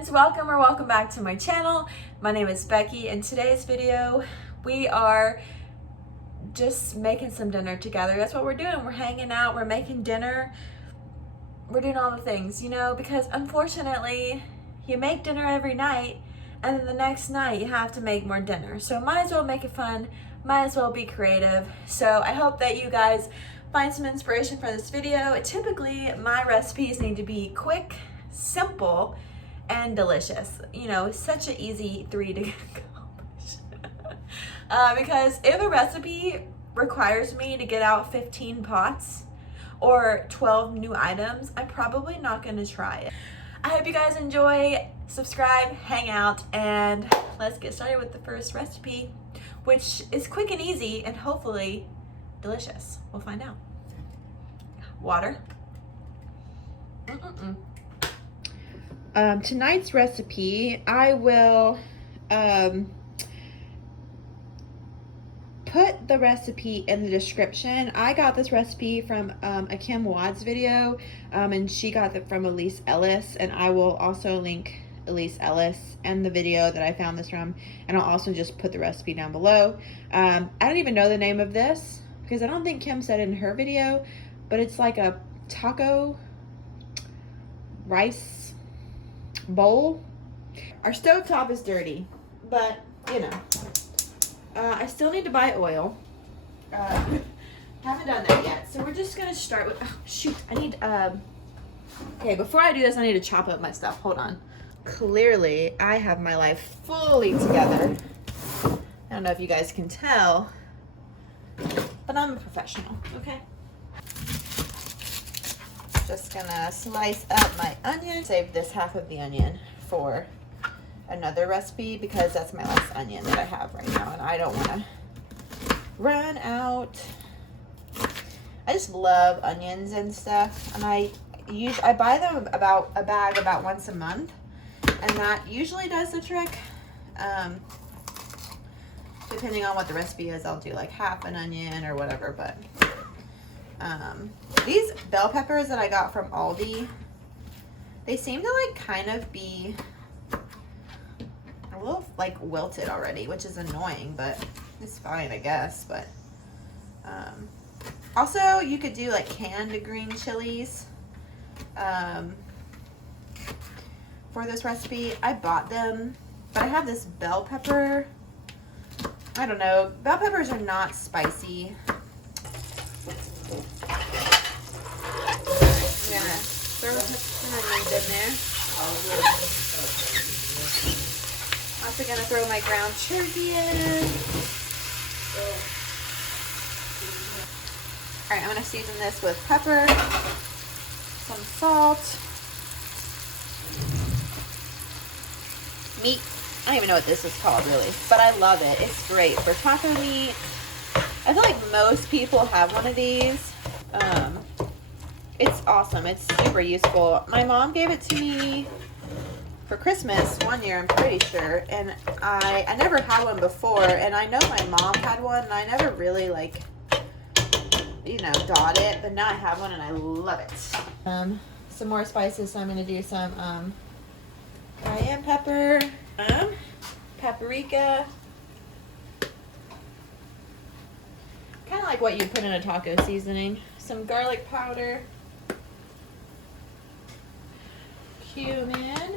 friends, welcome back to my channel. My name is Becky. In today's video we are just making some dinner together. That's what we're doing. We're hanging out, we're making dinner, we're doing all the things, you know, because unfortunately you make dinner every night and then the next night you have to make more dinner. So might as well make it fun, might as well be creative. So I hope that you guys find some inspiration for this video. Typically my recipes need to be quick, simple, and delicious. You know, it's such an easy three to accomplish. Because if a recipe requires me to get out 15 pots or 12 new items, I'm probably not gonna try it. I hope you guys enjoy, subscribe, hang out, and let's get started with the first recipe, which is quick and easy and hopefully delicious. We'll find out. Water. Tonight's recipe, I will put the recipe in the description. I got this recipe from a Kim Watts video, and she got it from Elise Ellis, and I will also link Elise Ellis and the video that I found this from, and I'll also just put the recipe down below. I don't even know the name of this because I don't think Kim said it in her video, but it's like a taco rice bowl. Our stovetop is dirty, but you know, I still need to buy oil. Haven't done that yet, so we're just gonna start with, oh shoot, I need okay, before I do this I need to chop up my stuff. Hold on. Clearly I have my life fully together. I don't know if you guys can tell, but I'm a professional. Okay, just gonna slice up my onion. Save this half of the onion for another recipe because that's my last onion that I have right now and I don't want to run out. I just love onions and stuff, and I buy them about a bag about once a month, and that usually does the trick. Depending on what the recipe is, I'll do like half an onion or whatever, but these bell peppers that I got from Aldi, they seem to like kind of be a little like wilted already, which is annoying, but it's fine, I guess. But also you could do like canned green chilies for this recipe. I bought them, but I have this bell pepper. I don't know, bell peppers are not spicy. I'm gonna throw some onions in there. Also gonna throw my ground turkey in. Alright, I'm gonna season this with pepper, some salt, meat. I don't even know what this is called really, but I love it. It's great for taco meat. I feel like most people have one of these. It's awesome. It's super useful. My mom gave it to me for Christmas one year, I'm pretty sure, and I never had one before, and I know my mom had one, and I never really like, you know, got it, but now I have one and I love it. Some more spices, so I'm gonna do some cayenne pepper, paprika, kind of like what you put in a taco seasoning, some garlic powder, cumin.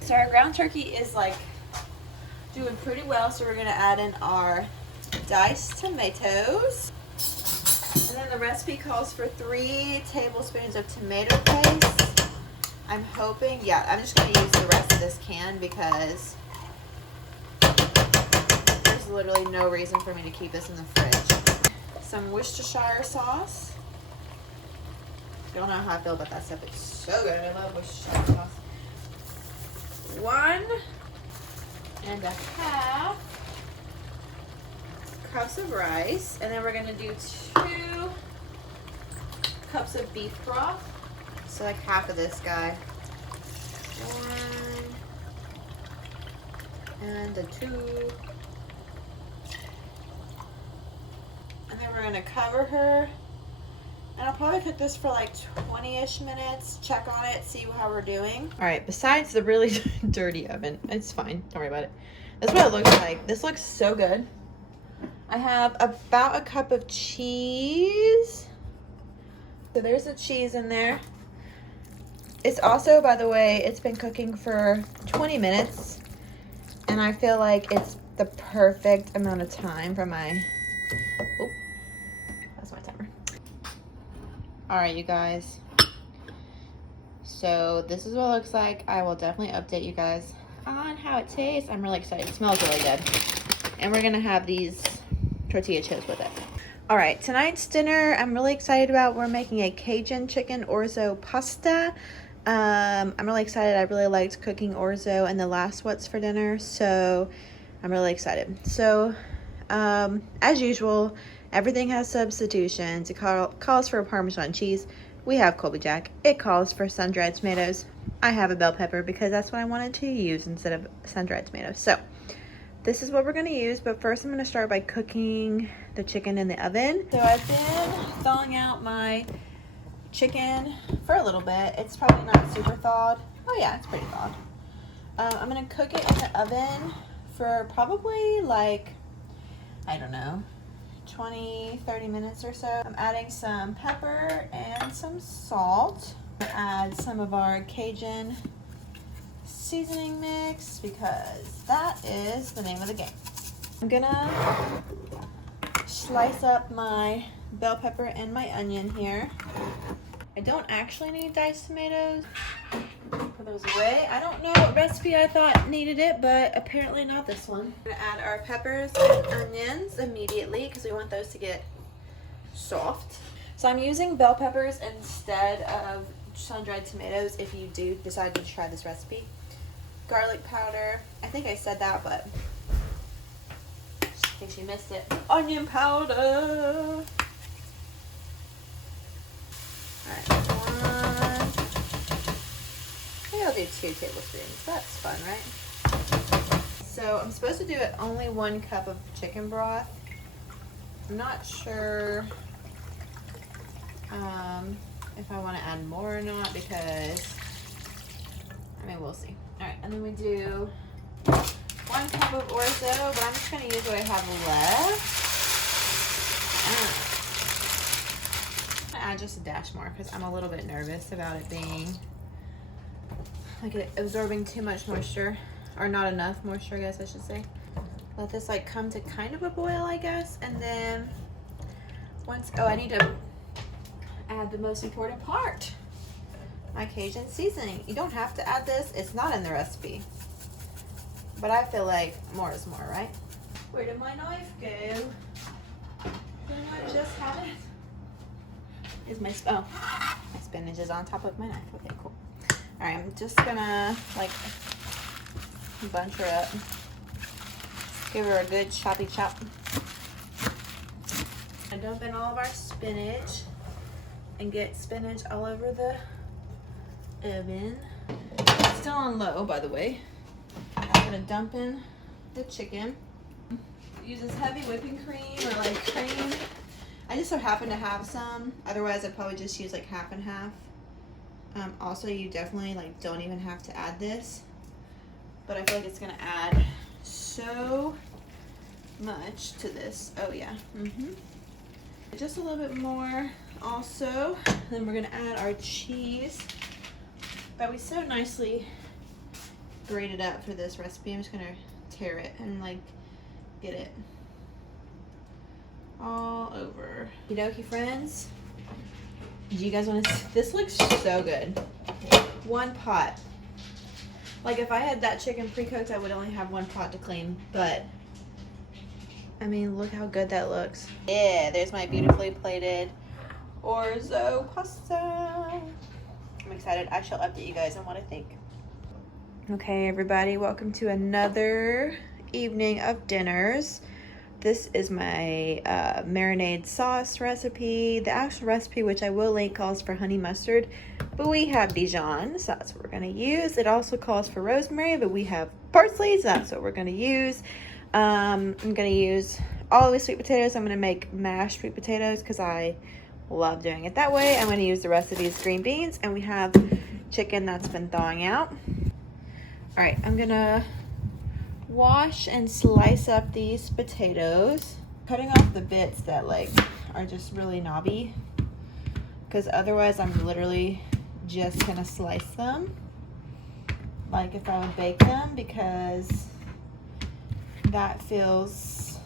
So our ground turkey is like doing pretty well, so we're gonna add in our diced tomatoes. And then the recipe calls for 3 tablespoons of tomato paste. I'm hoping, yeah, I'm just gonna use the rest of this can because there's literally no reason for me to keep this in the fridge. Some Worcestershire sauce. Don't know how I feel about that stuff. It's so good. I love Worcestershire sauce. 1.5 cups of rice, and then we're gonna do 2 cups of beef broth. So like half of this guy. 1 and a 2. And then we're gonna cover her And I'll probably cook this for like 20-ish minutes, check on it, see how we're doing. All right, besides the really dirty oven, it's fine, don't worry about it. That's what it looks like. This looks so good. I have about a cup of cheese. So there's the cheese in there. It's also, by the way, it's been cooking for 20 minutes. And I feel like it's the perfect amount of time for my, oh, that's my timer. All right, you guys. So this is what it looks like. I will definitely update you guys on how it tastes. I'm really excited. It smells really good. And we're gonna have these tortilla chips with it. All right, tonight's dinner I'm really excited about. We're making a Cajun chicken orzo pasta. I'm really excited. I really liked cooking orzo and the last what's for dinner, so I'm really excited. So as usual, everything has substitutions. It calls for a Parmesan cheese. We have Colby Jack. It calls for sun-dried tomatoes. I have a bell pepper because that's what I wanted to use instead of sun-dried tomatoes. So this is what we're going to use, but first I'm going to start by cooking the chicken in the oven. So I've been thawing out my chicken for a little bit. It's probably not super thawed. Oh yeah, it's pretty thawed. I'm going to cook it in the oven for probably like, I don't know, 20-30 minutes or so. I'm adding some pepper and some salt. Add some of our Cajun seasoning mix because that is the name of the game. I'm gonna slice up my bell pepper and my onion here. I don't actually need diced tomatoes. Put those away. I don't know what recipe I thought needed it, but apparently not this one. I'm gonna add our peppers and onions immediately because we want those to get soft. So I'm using bell peppers instead of sun-dried tomatoes if you do decide to try this recipe. Garlic powder. I think I said that, but I think you missed it. Onion powder. Alright, one. Maybe I'll do 2 tablespoons. That's fun, right? So I'm supposed to do it only 1 cup of chicken broth. I'm not sure if I want to add more or not because, I mean, we'll see. Alright, and then we do 1 cup of orzo, but I'm just going to use what I have left. I'm going to add just a dash more because I'm a little bit nervous about it being, like, it absorbing too much moisture, or not enough moisture, I guess I should say. Let this, like, come to kind of a boil, I guess, and then once, oh, I need to add the most important part. My Cajun seasoning. You don't have to add this. It's not in the recipe. But I feel like more is more, right? Where did my knife go? Didn't I just have it? Is my, oh, my spinach is on top of my knife. Okay, cool. All right, I'm just gonna like bunch her up. Give her a good choppy chop. I dump in all of our spinach and get spinach all over the oven. It's still on low, by the way. I'm gonna dump in the chicken. Use this heavy whipping cream or like cream. I just so happen to have some. Otherwise, I'd probably just use like half and half. Also, you definitely like don't even have to add this, but I feel like it's gonna add so much to this. Oh yeah. Just a little bit more. Also, then we're gonna add our cheese that we so nicely grated up for this recipe. I'm just gonna tear it and like get it all over. Okie dokie, friends. Do you guys want to? This looks so good. 1 pot. Like if I had that chicken pre-cooked, I would only have 1 pot to clean. But I mean, look how good that looks. Yeah, there's my beautifully plated orzo pasta. I'm excited. I shall update you guys on what I think. Okay, everybody, welcome to another evening of dinners. This is my marinade sauce recipe. The actual recipe, which I will link, calls for honey mustard, but we have Dijon, so that's what we're gonna use. It also calls for rosemary, but we have parsley, so that's what we're gonna use. I'm gonna use all of the sweet potatoes. I'm gonna make mashed sweet potatoes because I Love doing it that way. I'm going to use the rest of these green beans, and we have chicken that's been thawing out. All right, I'm going to wash and slice up these potatoes, cutting off the bits that like are just really knobby, because otherwise I'm literally just going to slice them like if I would bake them, because that feels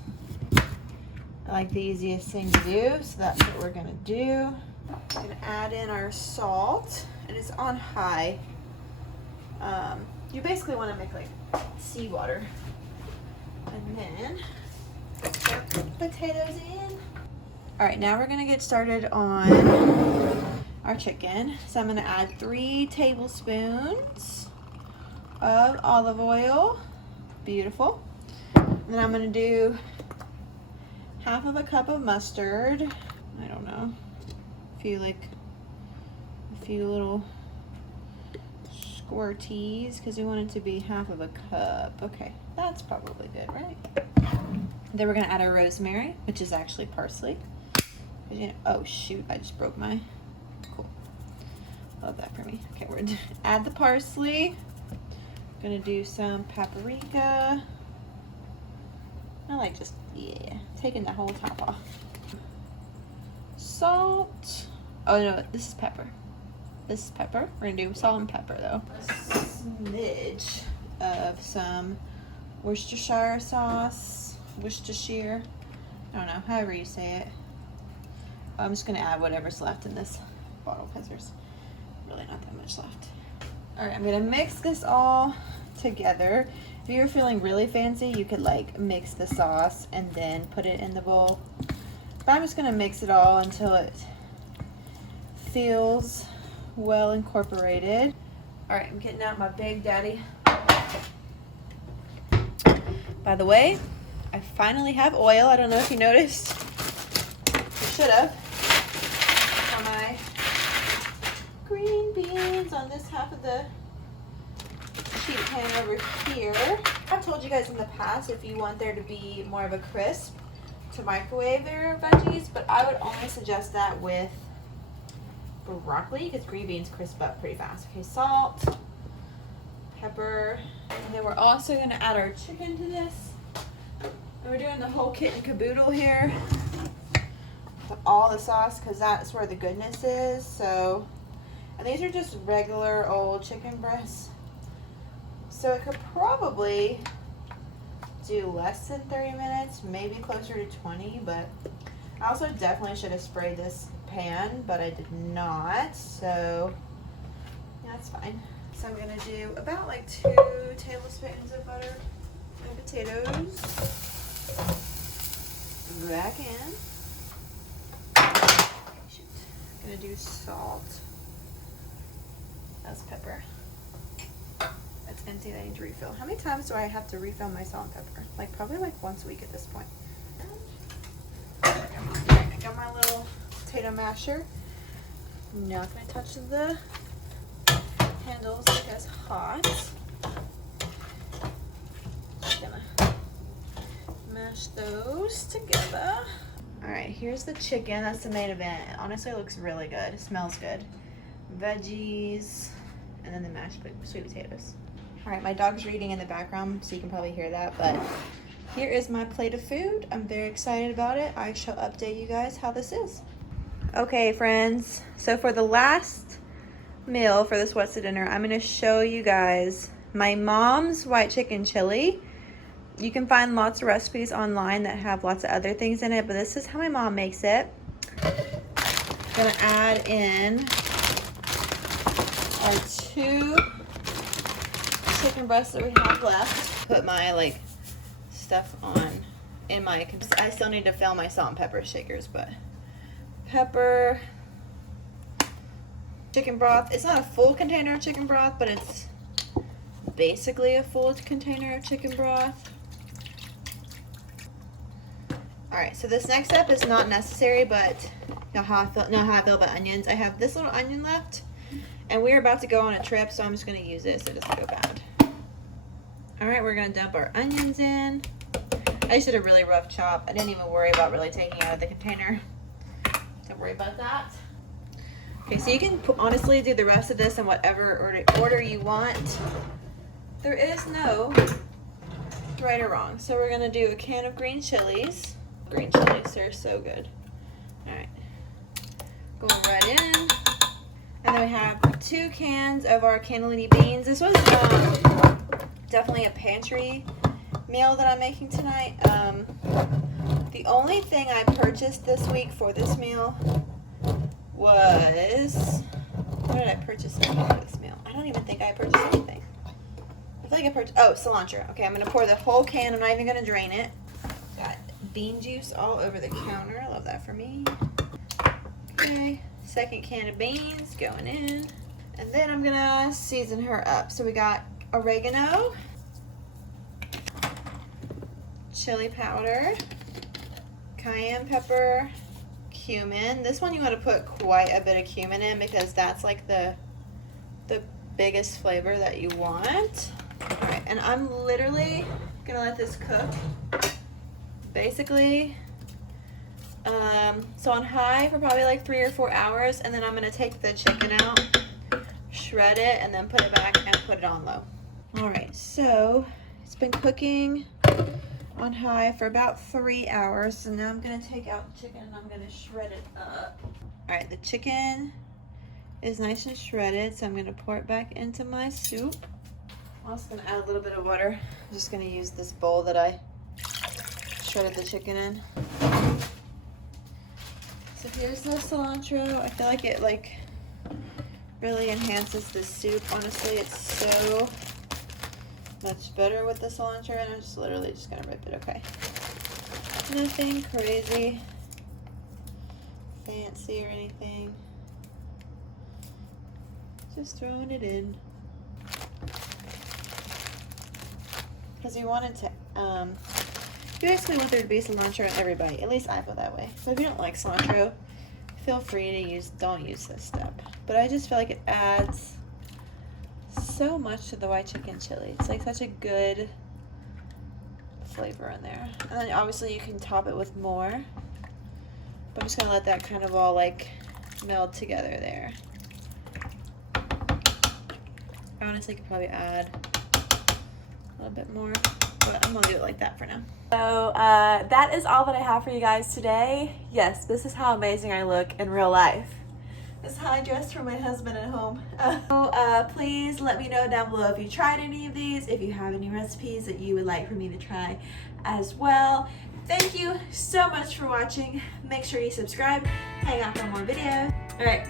like the easiest thing to do. So that's what we're gonna do. We're gonna add in our salt, and it's on high. You basically want to make like seawater, and then put potatoes in. All right, now we're gonna get started on our chicken. So I'm gonna add 3 tablespoons of olive oil. Beautiful. And then I'm gonna do half of a cup of mustard. I don't know, a few little squirties, because we want it to be half of a cup. Okay, that's probably good, right? Then we're gonna add our rosemary, which is actually parsley. Oh shoot, I just broke my, cool. Love that for me. Okay, we're gonna add the parsley. Gonna do some paprika. I like just, yeah, taking the whole top off. Salt. Oh no, this is pepper. This is pepper. We're gonna do salt and pepper though. A smidge of some Worcestershire sauce. Worcestershire. I don't know, however you say it. I'm just gonna add whatever's left in this bottle, because there's really not that much left. All right, I'm gonna mix this all together. If you're feeling really fancy, you could like mix the sauce and then put it in the bowl. But I'm just gonna mix it all until it feels well incorporated. All right, I'm getting out my Big Daddy. By the way, I finally have oil. I don't know if you noticed. I should have. For my green beans on this half of the sheet pan over here. I've told you guys in the past, if you want there to be more of a crisp, to microwave their veggies, but I would only suggest that with broccoli, because green beans crisp up pretty fast. Okay, salt, pepper, and then we're also going to add our chicken to this. And we're doing the whole kit and caboodle here with all the sauce, because that's where the goodness is. So, and these are just regular old chicken breasts. So it could probably do less than 30 minutes, maybe closer to 20, but I also definitely should have sprayed this pan, but I did not, so that's fine. So I'm gonna do about like 2 tablespoons of butter and potatoes. Back in. Shoot. I'm gonna do salt. That's pepper. That's empty, I need to refill. How many times do I have to refill my salt and pepper? Like probably like once a week at this point. I got my little potato masher. Not gonna touch the handles because hot. Just gonna mash those together. All right, here's the chicken. That's the main event. Honestly, it looks really good. It smells good. Veggies, and then the mashed sweet potatoes. All right, my dog's reading in the background, so you can probably hear that, but here is my plate of food. I'm very excited about it. I shall update you guys how this is. Okay, friends, so for the last meal for this What's the Dinner, I'm gonna show you guys my mom's white chicken chili. You can find lots of recipes online that have lots of other things in it, but this is how my mom makes it. I'm gonna add in our 2 chicken breasts that we have left. Put my like stuff on in my, I still need to fill my salt and pepper shakers, but pepper, chicken broth. It's not a full container of chicken broth, but it's basically a full container of chicken broth. All right, so this next step is not necessary, but you know how I feel about onions. I have this little onion left, and we're about to go on a trip, so I'm just gonna use it so it doesn't go bad. All right, we're gonna dump our onions in. I just did a really rough chop. I didn't even worry about really taking it out of the container. Don't worry about that. Okay, so you can honestly do the rest of this in whatever order you want. There is no right or wrong. So we're gonna do a can of green chilies. Green chilies, they're so good. All right, going right in. And then we have 2 cans of our cannellini beans. This was definitely a pantry meal that I'm making tonight. The only thing I purchased this week for this meal was, what did I purchase for this meal? I don't even think I purchased anything. I feel like I purchased, oh, cilantro. Okay, I'm gonna pour the whole can. I'm not even gonna drain it. Got bean juice all over the counter. I love that for me. Okay, 2nd can of beans going in. And then I'm gonna season her up. So we got oregano, chili powder, cayenne pepper, cumin. This one you want to put quite a bit of cumin in because that's like the biggest flavor that you want. All right, and I'm literally gonna let this cook. Basically, so on high for probably like 3 or 4 hours, and then I'm gonna take the chicken out, shred it, and then put it back and put it on low. All right, so it's been cooking on high for about 3 hours. So now I'm gonna take out the chicken and I'm gonna shred it up. All right, the chicken is nice and shredded, so I'm gonna pour it back into my soup. I'm also gonna add a little bit of water. I'm just gonna use this bowl that I shredded the chicken in. So here's the cilantro. I feel like it really enhances the soup. Honestly, it's so much better with the cilantro, and I'm just literally just gonna rip it. Okay, nothing crazy fancy or anything, just throwing it in because we wanted to you basically want there to be cilantro in every bite. At least I feel that way. So if you don't like cilantro, feel free to don't use this step, but I just feel like it adds so much to the white chicken chili. It's like such a good flavor in there. And then obviously you can top it with more, but I'm just gonna let that kind of all like meld together there. I honestly could probably add a little bit more, but I'm gonna do it like that for now. So that is all that I have for you guys today. Yes, this is how amazing I look in real life. This is how I dress for my husband at home. Please let me know down below if you tried any of these, if you have any recipes that you would like for me to try as well. Thank you so much for watching. Make sure you subscribe, hang out for more videos. All right.